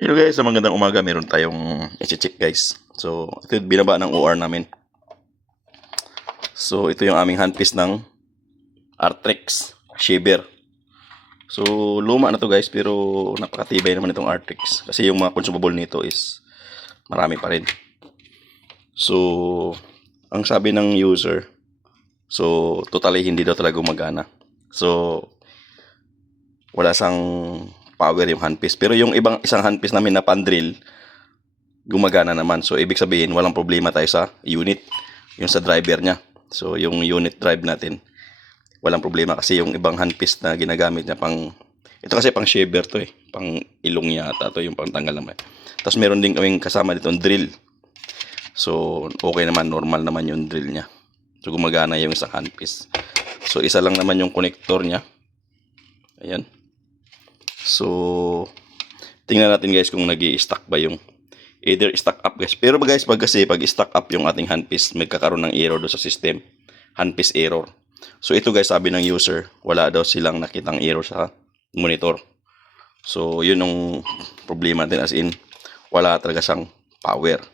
Hello guys, sa magandang umaga, meron tayong i-check guys. So, ito yung binaba ng OR namin. So, ito yung aming handpiece ng Artrex Shaver. So, luma na to guys, pero napakatibay naman itong Artrex. Kasi yung mga consumable nito is marami pa rin. So, ang sabi ng user, so, totally hindi daw talaga gumagana. So, wala sang power yung handpiece. Pero yung isang handpiece namin na pandrill, gumagana naman. So, ibig sabihin, walang problema tayo sa unit, yung sa driver niya. So, yung unit drive natin, walang problema kasi yung ibang handpiece na ginagamit niya ito kasi pang shaver to eh, pang ilong yata to, yung pang tanggal naman. Tapos meron din kaming kasama dito drill. So, okay naman, normal naman yung drill niya. So, gumagana yung isang handpiece. So, isa lang naman yung connector niya. Ayan. So, tingnan natin guys kung nag-i-stack ba yung either stack up guys. Pero guys, pag stack up yung ating handpiece, magkakaroon ng error do sa system. Handpiece error. So ito guys, sabi ng user, wala daw silang nakitang error sa monitor. So yun ang problema natin, as in wala talaga siyang power.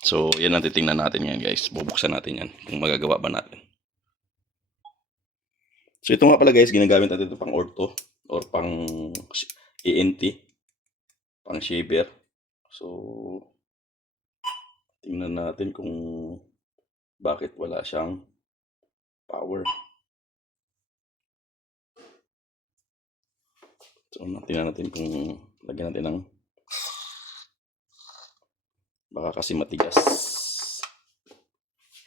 So yan ang titingnan natin ngayon guys. Bubuksan natin yan kung magagawa ba natin. So ito nga pala guys, ginagamit natin ito pang ortho or pang ENT, pang shaver. So tingnan natin kung bakit wala siyang power. So tingnan natin kung lagyan natin ng, baka kasi matigas.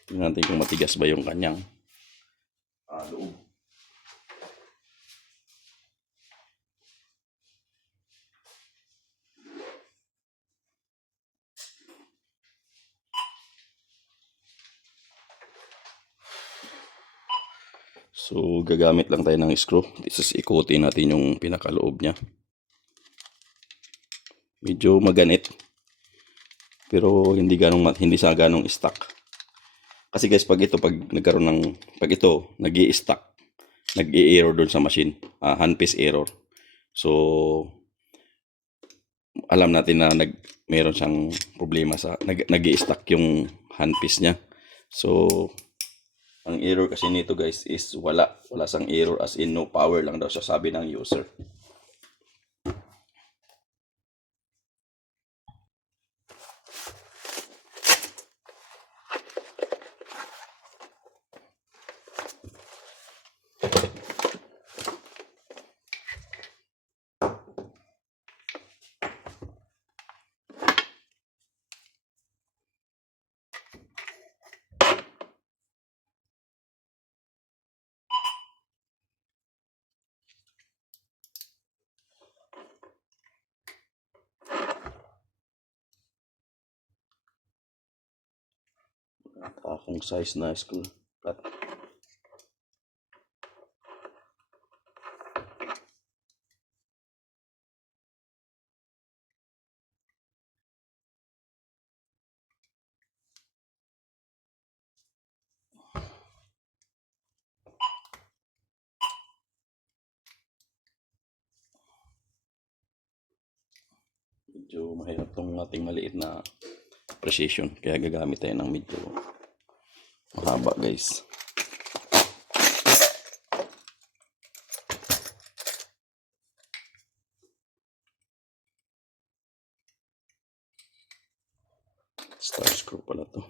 Tingnan natin kung matigas ba yung kanyang loob. So, gagamit lang tayo ng screw. Tapos ikutin natin yung pinakaloob niya. Medyo maganit. Pero hindi siya ganong stuck. Kasi guys, pag nagkaroon pag ito nag-i-stuck, nag-i-error doon sa machine, handpiece error. So, alam natin na meron siyang problema sa nag-i-stuck yung handpiece niya. So, ang error kasi nito guys is wala sang error, as in no power lang daw siya, sabi ng user. Akong size na screw flat. Medyo mahirap tong ating maliit na precision, kaya gagamit tayo ng medyo mahaba guys. Star screw pala to.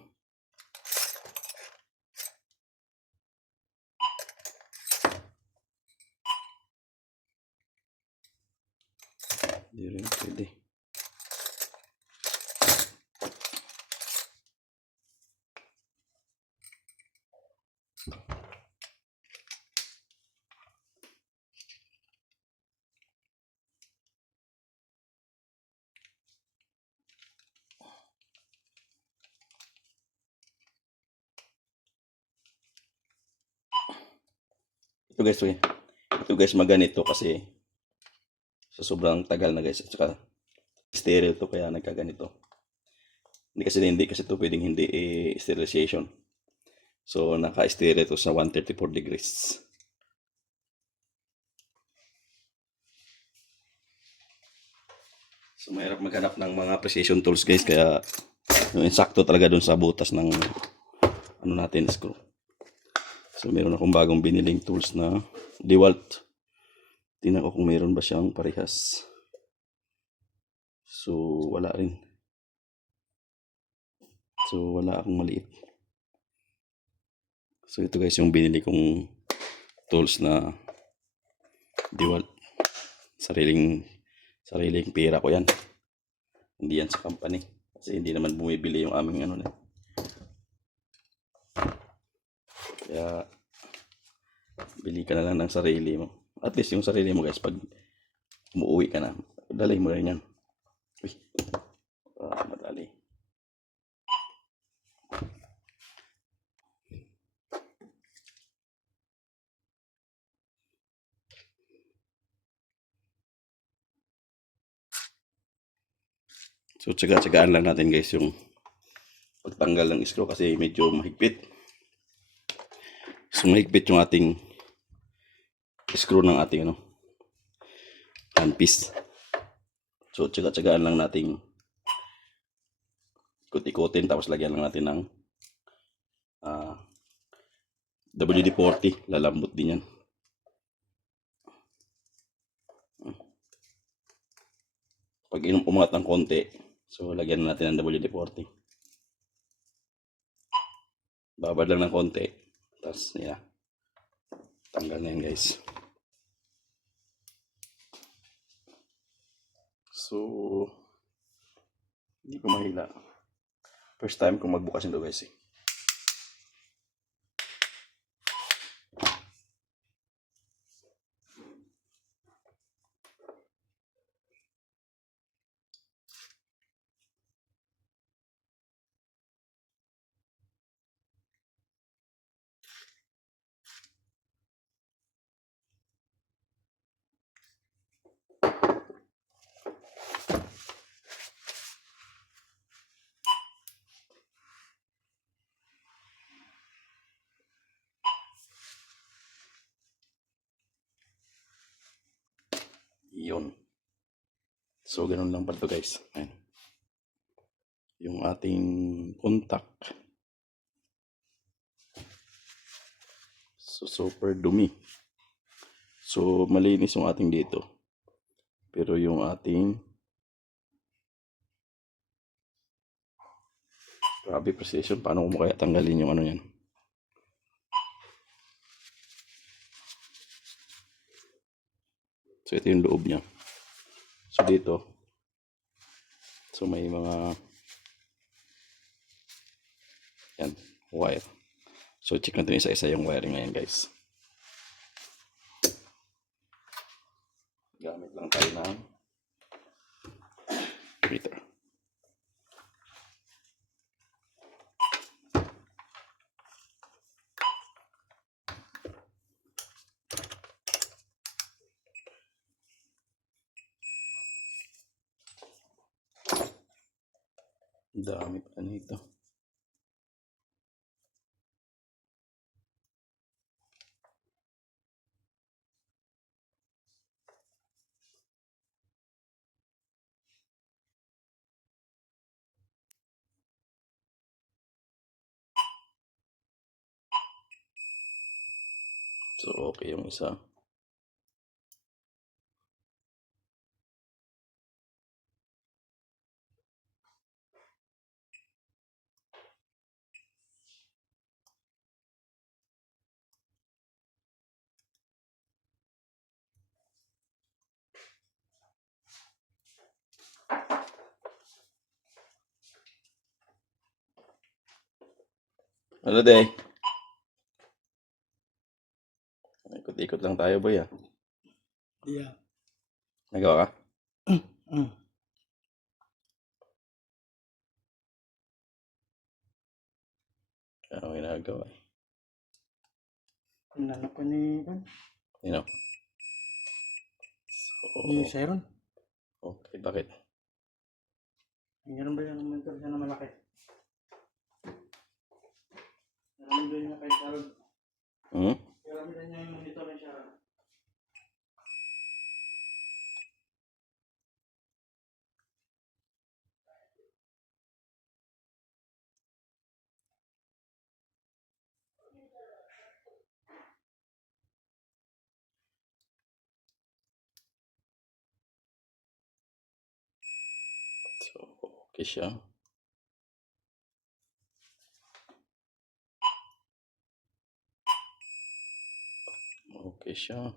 Hindi rin pwede. Ito guys maganito kasi sa sobrang tagal na guys, at saka stereo to kaya nagkaganito. Hindi kasi to pwedeng hindi sterilization. So naka-stereo to sa 134 degrees. So mahirap maghanap ng mga precision tools guys, kaya yung insakto talaga dun sa butas ng ano natin, screw. So meron akong bagong biniling tools na DeWalt. Tingnan ko kung meron ba siyang parehas. So wala rin. So wala akong maliit. So ito guys yung binili kong tools na DeWalt. Sariling pera ko yan. Hindi yan sa company. Kasi hindi naman bumibili yung aming ano na. Kaya bili ka na lang ng sarili mo. At least yung sarili mo guys, pag umuwi ka na, dalhin mo rin yan. Uy, madali. So tsaga-tsagaan lang natin guys yung pagtanggal ng screw kasi medyo mahigpit. So mahigpit yung ating screw ng ating handpiece. So tsaga-tsagaan lang nating ikot-ikotin, tapos lagyan lang natin ng WD-40. Lalambot din yan. Pag umangat ng konti, so lagyan natin ng WD-40. Babad lang ng konti, tapos yan, tanggal na yan guys. So hindi ko mahila. First time kong magbukas nito guys. Yun. So ganun lang pala to guys. Ayan. Yung ating contact. So super dumi. So malinis yung ating dito. Pero yung ating grabe precision. Paano mo kaya tanggalin yung ano yan? So ito yung loob niya. So dito, so may mga yan, wire. So check natin isa-isa yung wiring na yan guys. Gamit lang tayo ng meter. Dami pa nito. So okay yung isa. Ano day? Ikot-ikot lang tayo boy ah. Yeah. Nagawa ka? Mm. Ano ginagawa eh? Nanap ko ni You know? ni So, Sharon. okay, bakit? Meron ba yung mentor siya na malaki? Meron ba yung kay Sharon? Meron ba yung monitor ni Sharon? So, okay siya. Okay siya.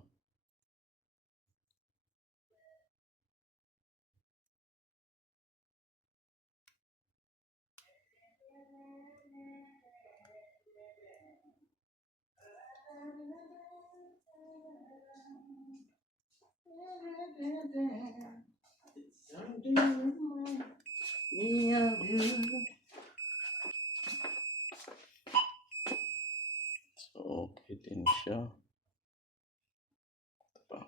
So, okay din siya. Ito pa.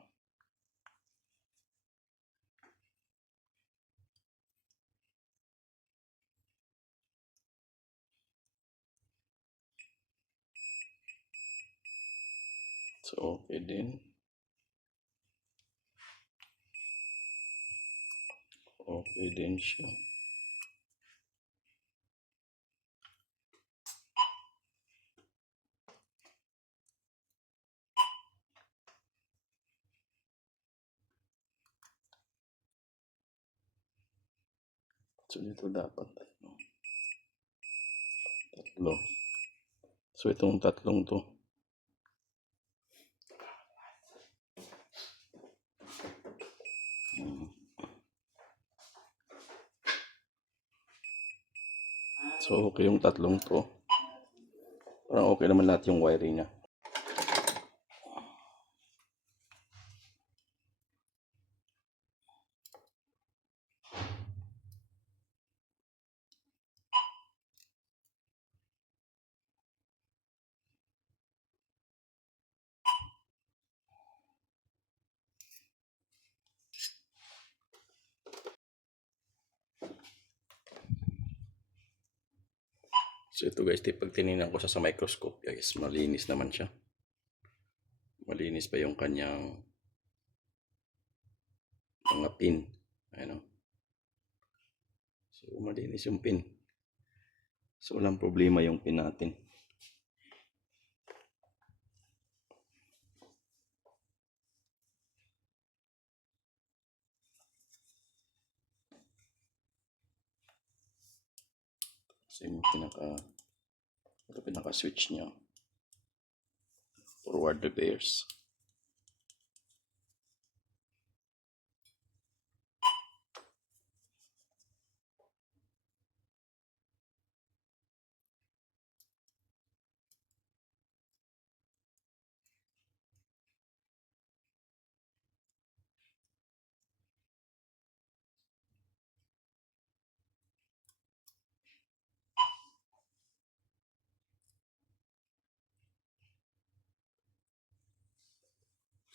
So, okay din. Okay din siya. So, dito dapat tatlo. So, itong tatlong to. So, okay yung tatlong to. Parang okay naman lahat yung wiring niya. So, ito guys, pag tinignan ko sa microscope, guys, malinis naman siya. Malinis pa yung kanyang mga pin. Ano? So, malinis yung pin. So, walang problema yung pin natin. So, yung pinaka-switch niya. Forward reverse.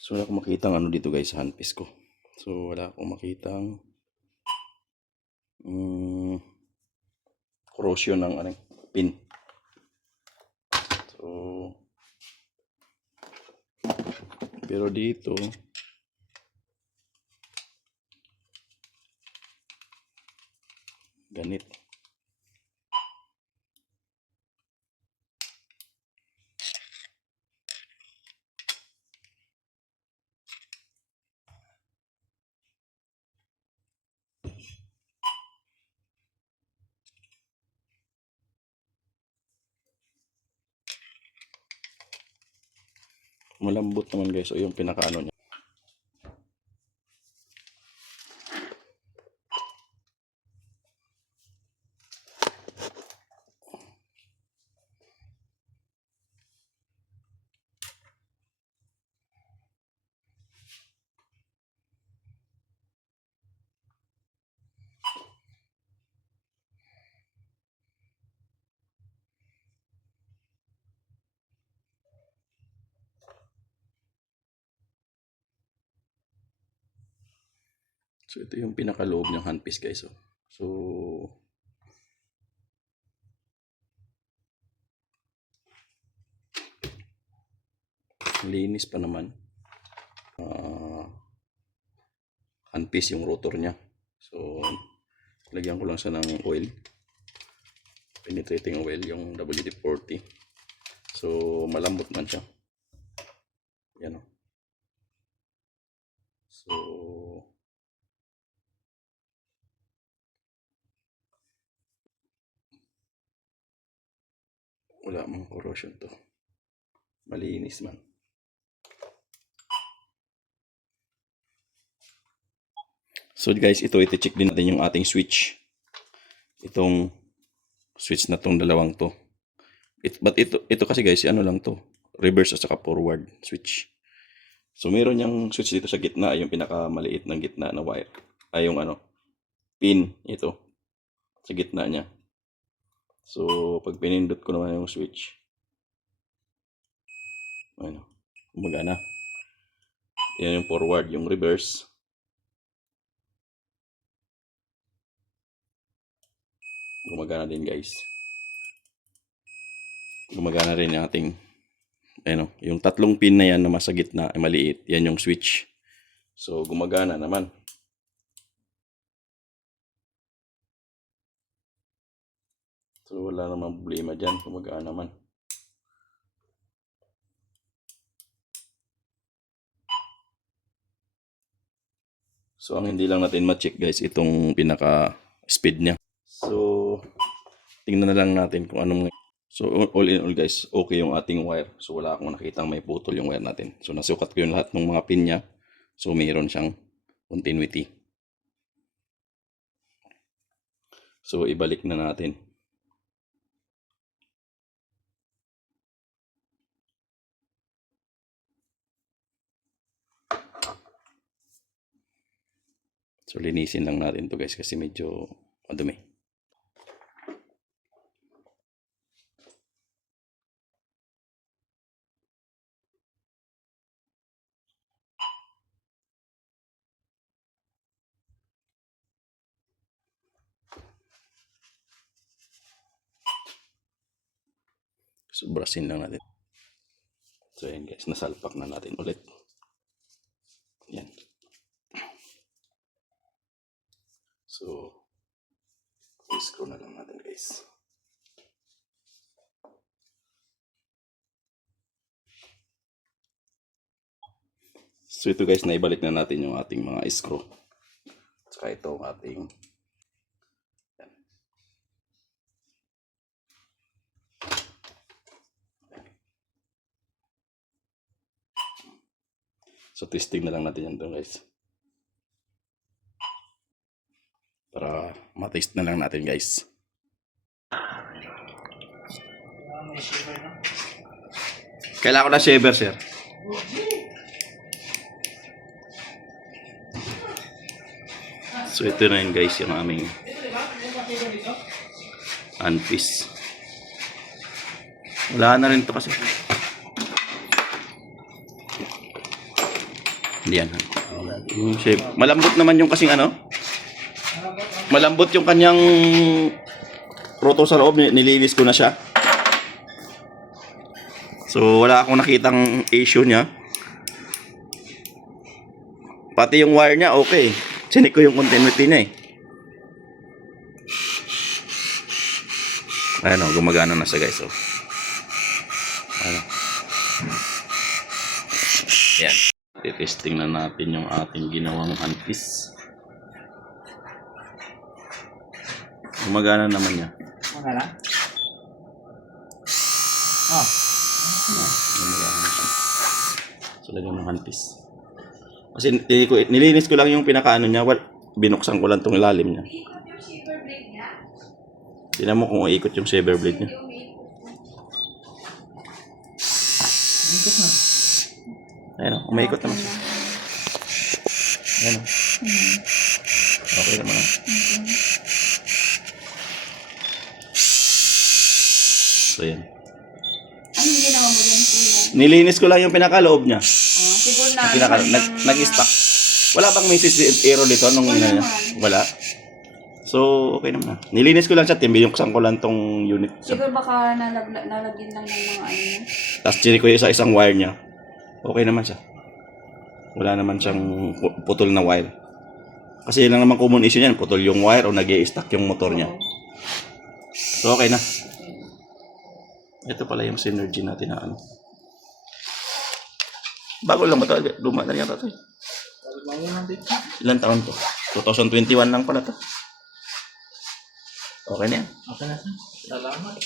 So, wala akong makitang ano dito guys sa handpiece ko. So, wala akong makitang corrosion ng pin. So, pero dito, ganit. Malambot naman guys. O yung pinakaano niya. So, ito yung pinakaloob ng handpiece guys. So, linis pa naman. Handpiece yung rotor niya. So, lagyan ko lang siya ng oil. Penetrating oil, yung WD-40. So, malambot man siya. Yan o. So, Wala mang corrosion to. Malinis man. So guys, iti-check din natin yung ating switch. Itong switch na tong dalawang to. But ito kasi guys, ano lang to. Reverse at saka forward switch. So meron yung switch dito sa gitna, yung pinakamaliit ng gitna na wire. Ay yung ano, pin ito sa gitna niya. So pag pinindot ko naman yung switch, ano, gumagana. Yan yung forward, yung reverse. Gumagana din guys. Gumagana rin yung ating ano, yung tatlong pin na yan na sa gitna ay maliit. Yan yung switch. So gumagana naman. So wala namang problema dyan. Gumagana naman. So ang hindi lang natin ma-check guys, itong pinaka speed niya. So tingnan na lang natin kung anong. So all in all guys, okay yung ating wire. So wala akong nakitang may putol yung wire natin. So nasukat ko yung lahat ng mga pin niya. So mayroon siyang continuity. So ibalik na natin. So linisin lang natin to guys kasi medyo madumi. So brasin lang natin. So yan guys, nasalpak na natin ulit. Yan. So screw na lang natin guys. So ito guys, naibalik na natin yung ating mga screw. Saka ito ang ating yan. So testing na lang natin yan doon guys. Para matest na lang natin guys. Kailangan ko na shaver sir. So ito na yun guys, yung aming handpiece. Wala na rin ito kasi. Hindi yan. Yung shape. Malambot naman yung kasing ano. Malambot yung kanyang rotor sa loob. Nilinis ko na siya. So wala akong nakitang issue niya. Pati yung wire niya okay. Sinik ko yung continuity niya eh. Ayan o, gumagana na siya guys. So. Ayan. Yan. Testing na natin yung ating ginawang handpiece. Gumagana naman niya. Magana? Oh. Gumagana na siya. So, lagyan ng handpiece. Kasi nilinis ko lang yung pinakaano niya. Binuksan ko lang tong ilalim niya. Tingnan mo kung ikot yung shaver blade niya. Ikot na. Ayan o, umaikot naman siya. Ayan o. Okay naman o. So yan. Anong ginawa mo yan, kuya? Nilinis ko lang yung pinakaloob niya. Siguro na Nag-stock. Wala bang message error dito nung Wala naman. wala? So, okay naman na. Nilinis ko lang siya, timbiyuksan ko lang tong unit. Siguro baka nalagyan lang ng mga ano. Tapos chinik ko yung isang wire niya. Okay naman siya. Wala naman siyang putol na wire. Kasi yun lang naman common issue niyan, putol yung wire o nag-i-stuck yung motor niya. So, okay na. Ito pala yung synergy natin na ano. Bago lang ba ito? Luma na yan ito. Ilan taon to? 2021 lang pala to. Okay na yan. Okay na sir. Salamat.